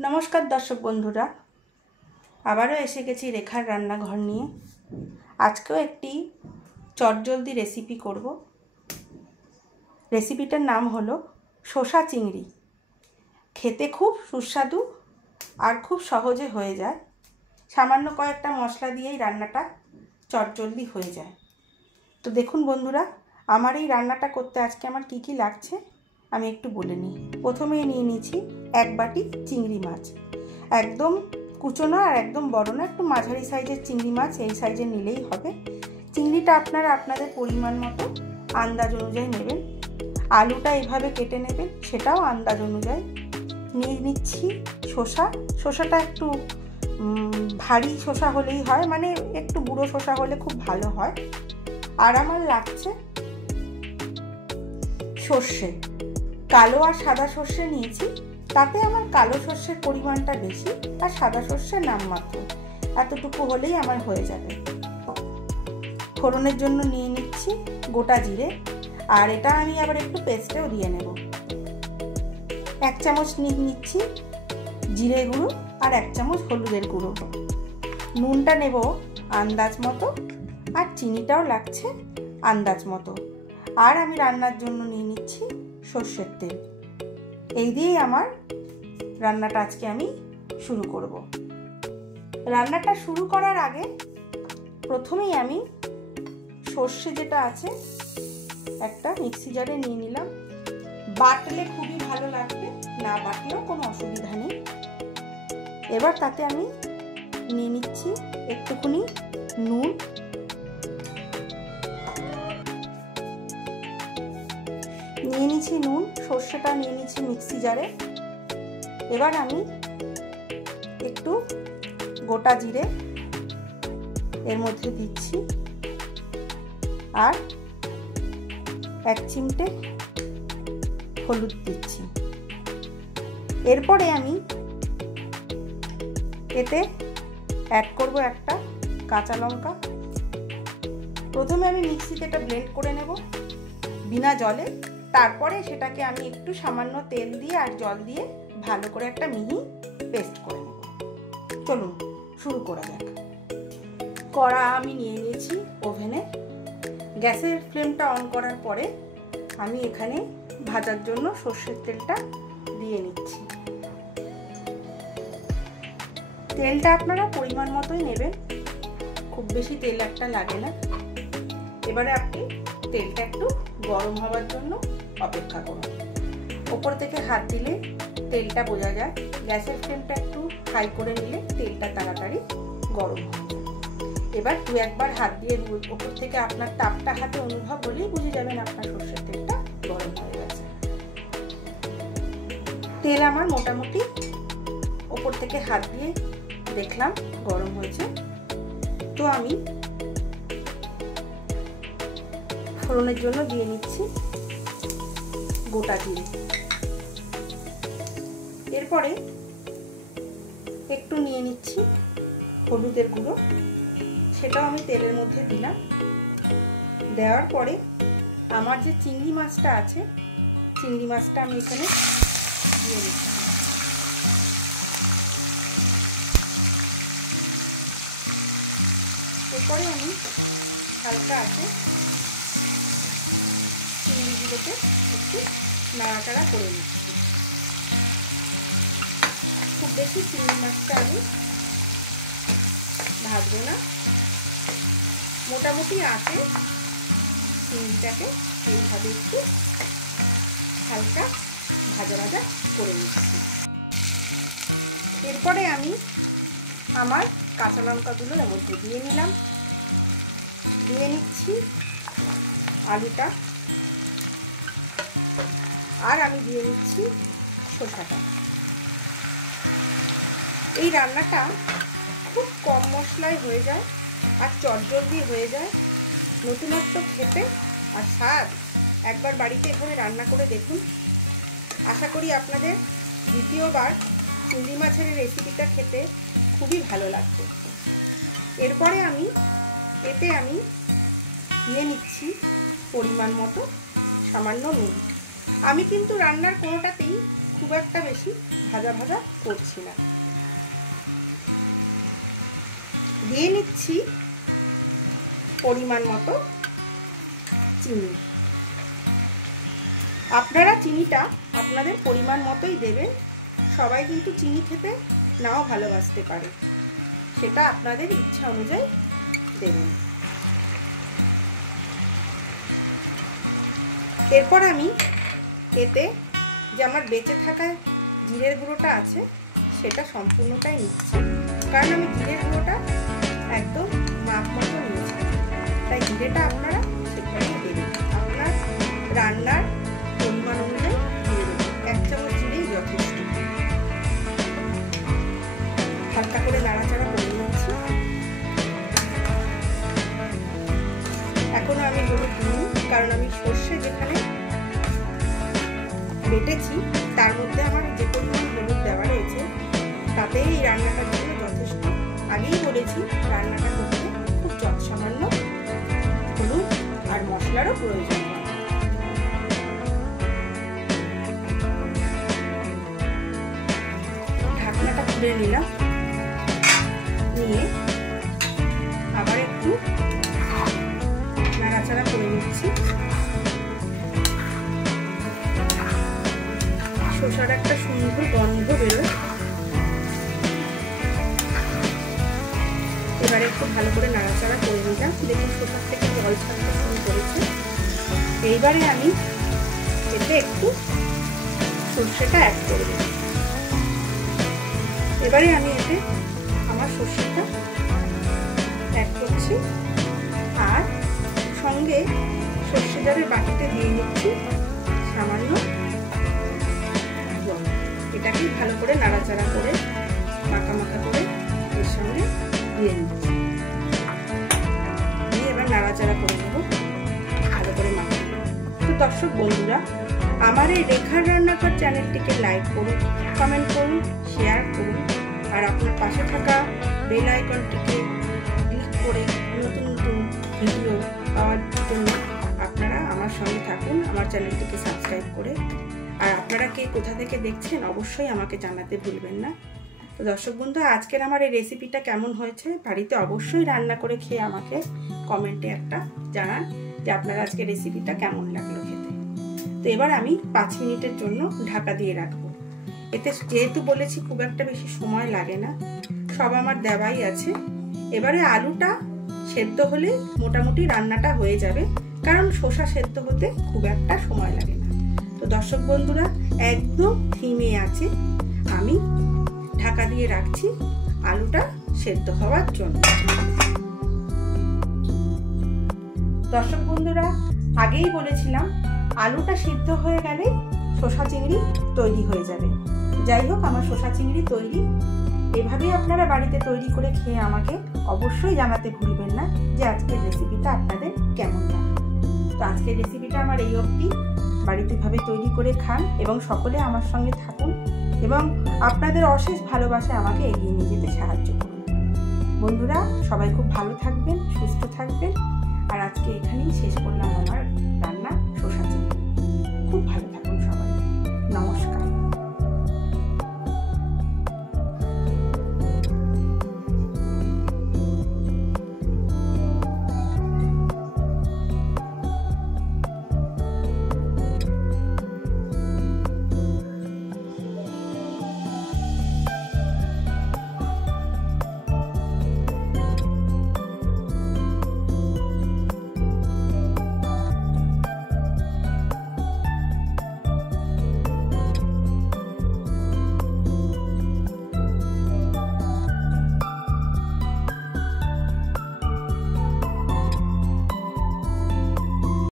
नमस्कार दर्शक बंधुरा आबारो एसे गेছি रेखार रान्नाघर निये। आजकेও একটি চটজলদি रेसिपि करब। रेसिपिटार नाम हलो शसा चिंगड़ी। खेते खूब सुस्वादु और खूब सहजे हो जाए। सामान्य कयेकटा मशला दिएई रान्नाटा चटजलदी हो जाए। तो देखुन बंधुरा आमार এই রান্নাটা করতে আজকে আমার কি কি লাগছে আমি একটু বলে নিই। প্রথমেই নিয়ে নিয়েছি এক বাটি চিংড়ি মাছ, একদম কুচো না আর একদম বড় না, একটু মাঝারি সাইজের চিংড়ি মাছ, এই সাইজের নিলেই হবে। চিংড়িটা আপনারা আপনাদের পরিমাণ মতো আন্দাজ অনুযায়ী নেবেন। আলুটা এইভাবে কেটে নেবেন, সেটাও আন্দাজ অনুযায়ী। নিয়ে নিচ্ছি শসা। শসাটা একটু ভারী শসা হলেই হয়, মানে একটু বুড়ো শসা হলে খুব ভালো হয়। আর আমার লাগছে সর্ষে, কালো আর সাদা সর্ষে নিয়েছি। তাতে আমার কালো সর্ষের পরিমাণটা বেশি আর সাদা সর্ষের নামমাত্র, এতটুকু হলেই আমার হয়ে যাবে। ফোড়নের জন্য নিয়ে নিচ্ছি গোটা জিরে, আর এটা আমি আবার একটু পেস্টেও দিয়ে নেব। এক চামচ নিয়ে নিচ্ছি জিরে গুঁড়ো আর এক চামচ হলুদের গুঁড়ো। নুনটা নেব আন্দাজ মতো, আর চিনিটাও লাগছে আন্দাজ মতো। আর আমি রান্নার জন্য নিয়ে নিচ্ছি সর্ষের তেল। এই দিয়েই আমার রান্নাটা আজকে আমি শুরু করব। রান্নাটা শুরু করার আগে প্রথমেই আমি সর্ষে যেটা আছে একটা মিক্সি জারে নিয়ে নিলাম। বাটলে খুবই ভালো লাগবে, না বাটলেও কোনো অসুবিধা নেই। এবার তাতে আমি নিয়ে নিচ্ছি একটুখানি নুন, নিয়ে নিচ্ছি নুন, সর্ষেটা নিয়ে নিচ্ছি মিক্সি জারে। এবার আমি একটু গোটা জিরে এর মধ্যে দিচ্ছি, আর এক চিমটে হলুদ দিচ্ছি। এরপরে আমি এতে অ্যাড করব একটা কাঁচা লঙ্কা। প্রথমে আমি মিক্সিতে এটা ব্লেন্ড করে নেব বিনা জলে, তারপরে সেটাকে আমি একটু সামান্য তেল দিয়ে আর জল দিয়ে ভালো করে একটা মিহি পেস্ট করে নেব। চলুন শুরু করা যাক। কড়া আমি নিয়ে নিয়েছি ওভেনে। গ্যাসের ফ্লেমটা অন করার পরে আমি এখানে ভাজার জন্য সর্ষের তেলটা দিয়ে নিচ্ছি। তেলটা আপনারা পরিমাণ মতোই নেবেন, খুব বেশি তেল একটা লাগে না। এবারে আপনি তেলটা একটু গরম হওয়ার জন্য অপেক্ষা করুন। ওপর থেকে হাত দিলে তেলটা বোঝা যায়। গ্যাসের ফ্লেমটা একটু হাই করে নিলে তেলটা তাড়াতাড়ি গরম হয়ে যায়। এবার দু একবার হাত দিয়ে ওপর থেকে আপনার তাপটা হাতে অনুভব হলেই বুঝে যাবেন আপনার সর্ষের তেলটা গরম হয়ে গেছে। তেল আমার মোটামুটি ওপর থেকে হাত দিয়ে দেখলাম গরম হয়েছে। তো আমি ফোড়নের জন্য দিয়ে নিচ্ছি গোটা জিরে। এরপরে একটু নিয়ে নিচ্ছি হলুদের গুঁড়ো, সেটাও আমি তেলের মধ্যে দিলাম। দেওয়ার পরে আমার যে চিংড়ি মাছটা আছে, চিংড়ি মাছটা আমি এখানে দিয়ে দিচ্ছি। এরপরে আমি হালকা আছে চিংড়িগুলোকে একটু নাড়াচাড়া করে নিচ্ছি। খুব বেশি চিংড়ি মাছটা আমি ভাজবো না, মোটামুটি আঁচে চিংড়িটাকে এইভাবে একটু হালকা ভাজা ভাজা করে নিচ্ছি। এরপরে আমি আমার কাঁচা লঙ্কাগুলো এর মধ্যে দিয়ে নিলাম। দিয়ে নিচ্ছি আলুটা, আর আমি দিয়ে নিচ্ছি শসাটা। এই রান্নাটা খুব কম মশলায় হয়ে যায় আর চটজলদি হয়ে যায়। নতুনত্ব খেতে আর স্বাদ একবার বাড়িতে এভাবে রান্না করে দেখুন। আশা করি আপনাদের দ্বিতীয়বার চিংড়ি মাছের রেসিপিটা খেতে খুবই ভালো লাগবে। এরপরে এতে আমি দিয়ে নিচ্ছি পরিমাণ মতো সামান্য নুন। আমি কিন্তু রান্নার কোনোটাতেই খুব একটা বেশি ভাজা ভাজা করছি না। দিয়ে নিচ্ছি পরিমাণ মতো চিনি। আপনারা চিনিটা আপনাদের পরিমাণ মতোই দেবেন। সবাই কিন্তু চিনি খেতে নাও ভালোবাসতে পারে, সেটা আপনাদের ইচ্ছা অনুযায়ী দেবেন। এরপর আমি এতে যে আমার বেঁচে থাকা জিরের গুঁড়োটা আছে সেটা সম্পূর্ণটাই নিচ্ছি, কারণ আমি জিরের গুঁড়োটা একদম মাপ মতো নিয়েছি, তাই জিরেটা আপনারা সেখানেই দেবেন। আপনার রান্নার পরিমাণ অনুযায়ী জিরে দেবেন, 1 চামচ জিরেই যথেষ্ট। হালকা করে নাড়াচাড়া করে নিচ্ছি। এখনো আমি হলুদ দিইনি, কারণ আমি সর্ষে যেখানে বেটেছি তার মধ্যে আমার যে পরিমাণ হলুদ দেওয়া রয়েছে তাতেই এই রান্নাটার জন্য যথেষ্ট। আগেই বলেছি রান্নাটা করতে খুব সামান্য হলুদ আর মশলারও প্রয়োজন হয়। ঢাকনাটা খুলে নিলাম, নিয়ে আবার একটু নাড়াচাড়া করে নিচ্ছি। শসার একটা সুন্দর গন্ধ বেরোয়। এবারে একটু ভালো করে নাড়াচাড়া করে নিলাম। দেখুন শসার থেকে জল ছাড়তে শুরু করেছে। এইবারে আমি এতে একটু সর্ষেটা অ্যাড করে দেব। এবারে আমি এতে আমার সর্ষেটা অ্যাড করছি, আর সঙ্গে সর্ষে জলের বাটিতে দিয়ে নিচ্ছি সামান্য জল। এটাকে ভালো করে নাড়াচাড়া করে মাখা মাখা করে এর সঙ্গে দিয়ে নিচ্ছি। দিয়ে এবার নাড়াচাড়া করে নেব, ভালো করে মাখা। তো দর্শক বন্ধুরা, আমার এই রেখার রান্নাঘর চ্যানেলটিকে লাইক করুন, কমেন্ট করুন, শেয়ার করুন, আর আপনার পাশে থাকা বেল আইকনটিকে ক্লিক করে নতুন নতুন ভিডিও পাওয়ার জন্য আপনারা আমার সঙ্গে থাকুন, আমার চ্যানেলটিকে সাবস্ক্রাইব করে। আর আপনারা কে কোথা থেকে দেখছেন অবশ্যই আমাকে জানাতে ভুলবেন না। তো দর্শক বন্ধু, আজকের আমার এই রেসিপিটা কেমন হয়েছে বাড়িতে অবশ্যই রান্না করে খেয়ে আমাকে কমেন্টে একটা জানান যে আপনারা আজকে রেসিপিটা কেমন লাগলো খেতে। তো এবার আমি 5 মিনিটের জন্য ঢাকা দিয়ে রাখবো। এতে যেহেতু বলেছি খুব একটা বেশি সময় লাগে না, সব আমার দেওয়াই আছে। এবারে আলুটা সেদ্ধ হলে মোটামুটি রান্নাটা হয়ে যাবে, কারণ শসা সেদ্ধ হতে খুব একটা সময় লাগে না। তো দর্শক বন্ধুরা, একদম ধিমে আছে আমি ঢাকা দিয়ে রাখছি আলুটা সেদ্ধ হওয়ার জন্য। দর্শক বন্ধুরা, আগেই বলেছিলাম আলুটা সিদ্ধ হয়ে গেলে শসা চিংড়ি তৈরি হয়ে যাবে। যাই হোক, আমার শসা চিংড়ি তৈরি। এভাবেই আপনারা বাড়িতে তৈরি করে খেয়ে আমাকে অবশ্যই জানাতে ভুলবেন না যে আজকের রেসিপিটা আপনাদের কেমন লাগে। তো আজকের রেসিপিটা আমার এই অবধি। বাড়িতে ভাবে তৈরি করে খান এবং সকলে আমার সঙ্গে থাকুন, এবং আপনাদের অশেষ ভালোবাসা আমাকে এগিয়ে নিয়ে যেতে সাহায্য করুন। বন্ধুরা, সবাই খুব ভালো থাকবেন, সুস্থ থাকবেন। আর আজকে এখানেই শেষ করলাম আমার রান্না শসা চিংড়ি। খুব ভালো।